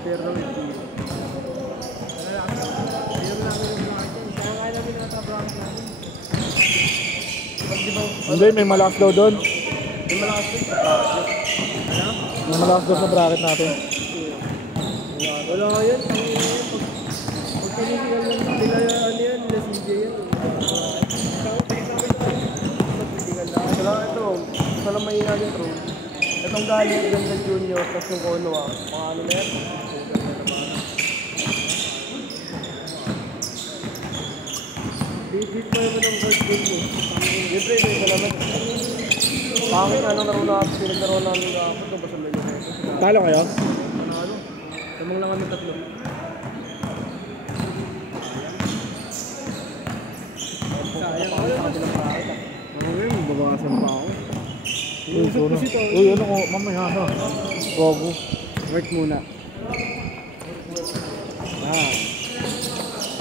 Pero na may team. Hindi, may malakas daw doon. May malakas doon sa bracket. Ano? May malakas daw sa bracket natin. Wala nga yan. Pag tinitigal lang nila ano yan, nila CJ yan. Saka ito, isa lang mahina dyan, bro. Itong galing ganda junior, tapos yung kono mga ano na yan. Bigit pa naman ang guard game mo. Siyempre, ito yung naman. Pangit nga nung pinagkaroon namin kapag ito, basta may nyo. Talo kayo? Ano? Tamang lang kami tatlo. Sayang ako sa kabilang bakit. Ano yun? Babawasan pa ako. Uy, ano ko? Mamaya na. Bobo. Work muna.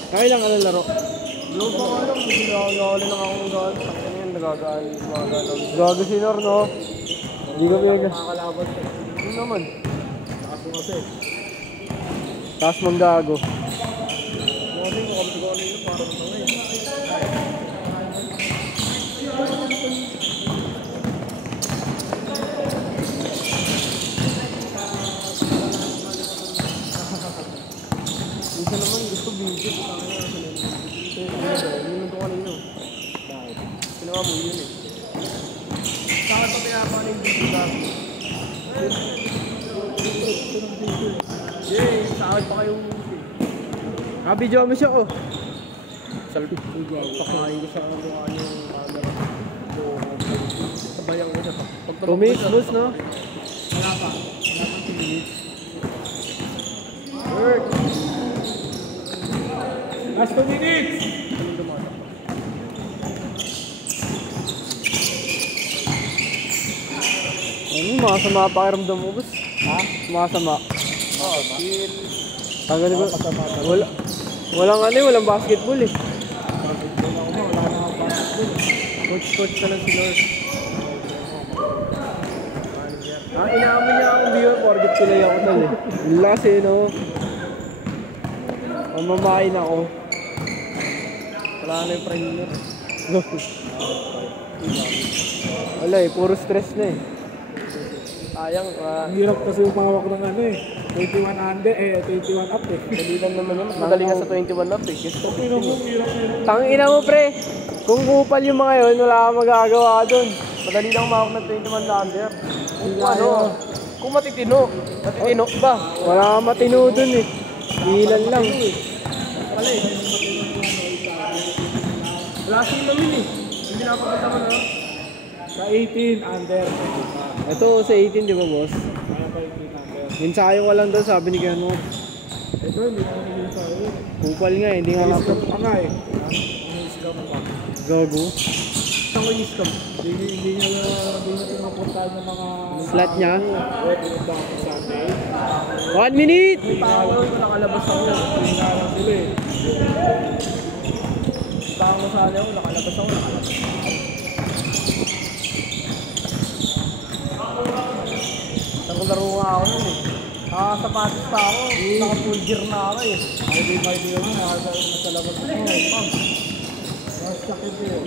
Kaya lang anong laro? Laro pa nga lang. Kasi nagagawa lang akong gaan. Sakta na yun. Nagagaan. Gago sinor, no? Hindi ka biyaga. Nakakalaban ka. Yun naman. Taas mo kasi. Taas mong gago. Kasi kung kami ko ano yun. Parang ito eh. Isa naman gusto bigit. Yun ito kanino. Bakit? Ginawa mo yun eh. Saan ito pinapaan yung bigit dati? Yay! Saan pa kayong music? Video mo siya, oh. Salpit ko dyan. Pakain ko sa ano yung camera. Sabayan ko siya. 2 minutes, boss, no? Wala pa. Wala pa 2 minutes. Work! Last 2 minutes! Anong dumatak pa? Ano, masama pakiramdam mo, boss? Ha? Masama. Oo, shit. Tagal ko. Walang ano, walang basketball eh. Wala na akong basketball. Coach ka lang si Lord. Inaamin niya akong viewer, forget kilay ako tal eh. Bilas eh, no? Mamamain ako. Wala na yung premier. Wala eh, puro stress na eh. Sayang, Ang hirap kasi umawak ng ano eh. 21 under, 21 up eh. madali lang naman yun. Madali nga sa 21 up eh. Gusto ko Tangina mo pre, kung kupal yung mga yun, wala kang magagawa doon. madali lang mawak ng 21 na under. Kung ano, kung matitino ba? Wala kang matino doon eh. Ilan lang. Pala eh. Wala siyang namin eh. Hindi napakita mo na. Sa 18 under. Ito sa 18 di ba boss? Ensayo ko lang daw sabi ni Gano. Ito hindi ko namin ensayo. Kupal nga eh, hindi nga ako. Nga eh. Ini-scam pa. Gago. Saan ko i-scam? Hindi niya pinapuntahan ng mga Slot niya. Sunday. 1 minute! May tao ko nakalabas ako. Hindi nga lang sila eh. Tao ko sa ako, nakalabas ako. Saan laro nga ako nun eh. Sapatos pa ako. Naka full gear na ako eh. Ay di yun. Nasa labas ako. Sakit yun.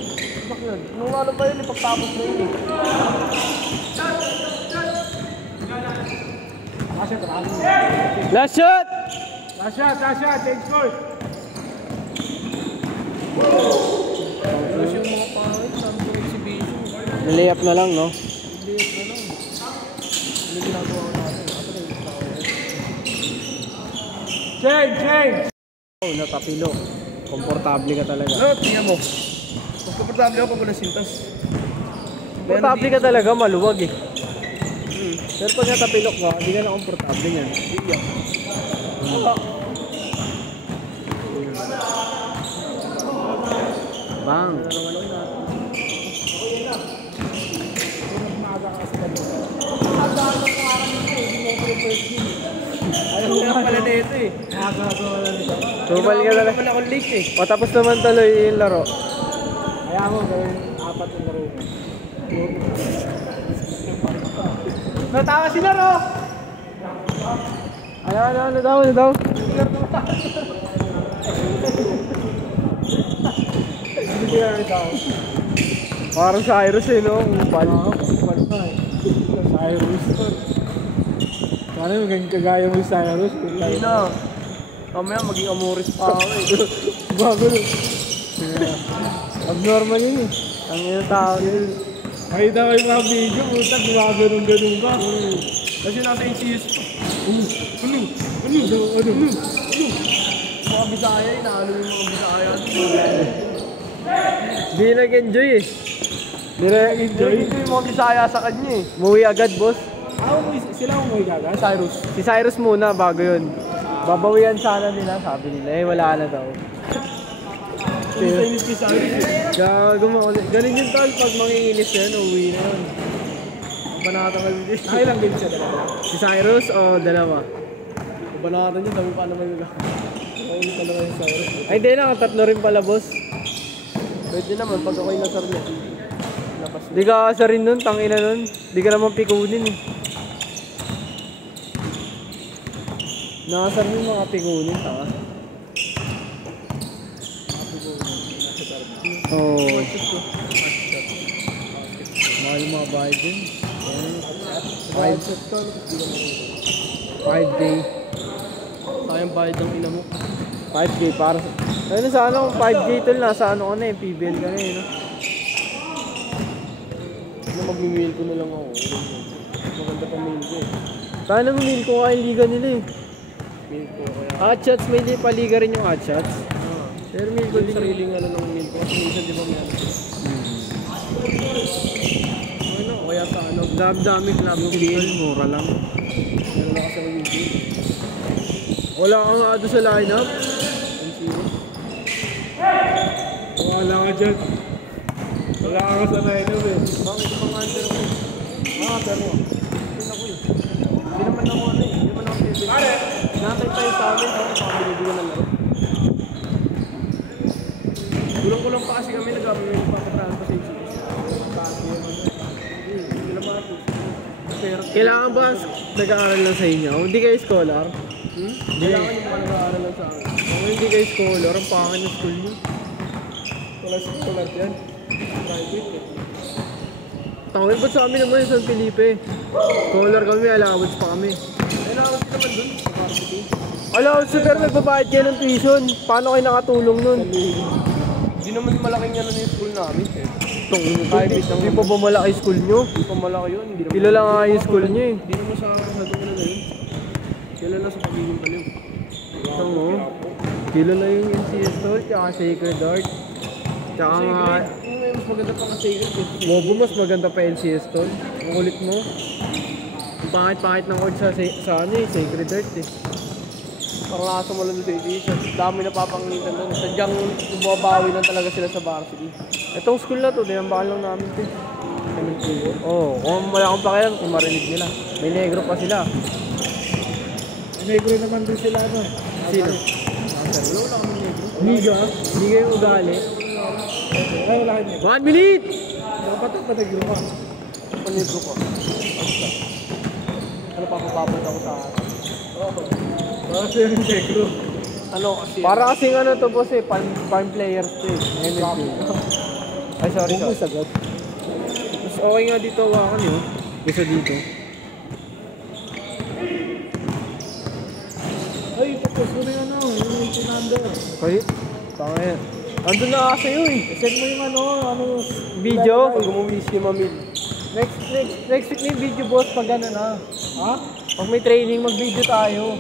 Bakit yun? Nung ano pa yun, ipagtapos na yun eh. Last shot! Last shot, change court. Tapos yung mga pangit, sabi ko exhibition. Nilayap na lang, no? Liit na lang. Ano ginagawa natin? Ako na yung tao. Change! Oh, natapilo. Komportable ka talaga. No, tingnan mo. Mas komportable ako pag nasintas. Komportable ka talaga, maluwag eh. Pero pag natapilok ka, hindi ka na komportable yan. Iya. Bang! Ayaw ko lang pala na ito eh. Tubal ka talaga. Wala akong late eh. O tapos naman tuloy yung laro. Kaya mo gawin 4 yung laro mo. Natawa si Laro! Ano daw? Hindi kaya ito. Parang Cyrus eh, no? Kupal. Kupal na eh. Cyrus. Sana yung maging kagaya mo yung Cyrus. Hindi na. Mamaya maging amoris pa ako eh. Bago nun. Abnormal yun eh. Ang ina tao yun. Makita ko yung mga video, puta, gumagano'n-ganon ka. Kasi nasa ACS pa. Ano? Mga Bisaya, inaano yung mga Bisaya. Di nag-enjoy eh. Di nag-enjoy yung mga Bisaya sa kanya eh. Muwi agad, boss. Sila ang may gagas? Cyrus. Si Cyrus muna bago yun. Babawian sana nila, sabi nila. Eh, wala na daw. Inis kay Cyrus eh. Gago mo ulit. Ganun yung tol, pag manginginis yan, uwi na yun. Banata ka din. Ilang games siya dalawa? Si Cyrus o dalawa? Banata niya, dami pa naman nila. Nakaulit talaga yung Cyrus. Ay, hindi na. Tatlo rin pala, boss. Pwede naman, pag ako'y nasar niya. Lapas Di ka asa rin nun, tangina nun. Di ka naman pikunin eh. Nakasar mo yung mga pikunin, tanga. Oo. Mahal yung mga bayad din. 5K. Sayang bayad ng ina mo. 5K para sa... Ayun, sa ano, 5K tol, nasa ano ka na eh, PBL ka na eh, no? Mag-mail ko na lang ako. Maganda pa mail ko eh. Paano mail ko nga yung liga nila eh? Mail ko kaya. Hotshots, may paliga rin yung hotshots. Pero mail ko Yung din. sariling ano ng mail ko. Kasi minsan di ba may ano. Ano, kaya sa ano. Dami club tol, mura lang. Meron na kasi ang YouTube. Wala ka nga doon sa lineup. Wala ka dyan. Wala ka sa lineup eh. Bakit ka pang under ako? Pero. Hindi naman ako ano eh. Hindi naman ako PBL. Nakatay tayo sa amin, ako pabilibigyan ng laro. Kulang-kulang pa kasi kami, nag-amay pa katrahan pa sa ACS. Hindi naman ako. Kailangan ba nag-aaral lang sa inyo? Hindi kayo scholar? Kailangan yung mga nag-aaral lang sa akin. Kung hindi kayo scholar, ang pangin yung school nyo. Wala sa sulat yan. Private eh. Tangin, ba't sa amin naman yung San Felipe? Scholar kami, allowance pa kami. Ay, nakakot naman dun. Sa varsity. Allowance, pero nagbabayad kayo ng tuition. Paano kayo nakatulong nun? Hindi naman malaking ano na yung school namin eh. Private lang. Hindi pa ba malaki school nyo? Hindi pa malaki yun. Hindi naman. Kilala nga yung school nyo eh. Hindi naman sa ano na yun. Kilala sa pagiging baliw. Ito mo. Kilala yung NCS tol, tsaka Sacred Heart. Tsaka nga... May mas maganda pa kasi Sacred eh. Bobo, mas maganda pa NCS tol. Ang kulit mo. Ang pangit-pangit ng coach sa ano eh, Sacred Heart eh. Parang nasa mo lang sa edition. Dami na papangitan doon. Sadyang bumabawi lang talaga sila sa varsity. Itong school na to, dinambakan lang namin to. Oo, kung wala akong pakialam, kung marinig nila. May negro pa sila. Negro naman din sila no. Sino? Wala kami negro. Liga? Liga yung ugali. Ay, wala kami negro. 1 minute! Dapat pa negro ka. Panegro ko. Basta. Ano pa papapad ako sa akin? Kasi yung negro. Ano kasi? Para kasing ano to boss eh, farm players to eh. NLP. Ay sorry. Sagot. Mas okay nga dito hawakan yun. Gusto dito. Ay, tapos ko na yung ano, yung 18 number. Okay? Tama yan. Andun na kasi yun eh. Send mo yung ano, Video? Pag umuwi si Mamil. Next week na yung video boss pag ano na. Ha? Pag may training, mag-video tayo.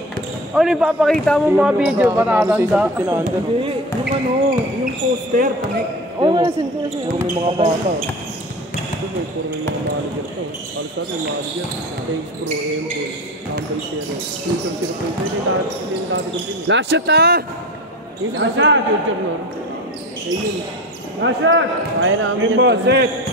Ano ipapakita mo mga video? Matatanda. Hindi, yung ano, yung poster, connect. Oo nga, nasin ko. Puro may mga bata. Ito may puro may mga manager to. Alas natin yung manager. Thanks Pro, M-Boy, Ambay Zero. Future 0.3, hindi dati kong din. Last shot ah! Yung future no? Ayun. Kaya namin yan. Set!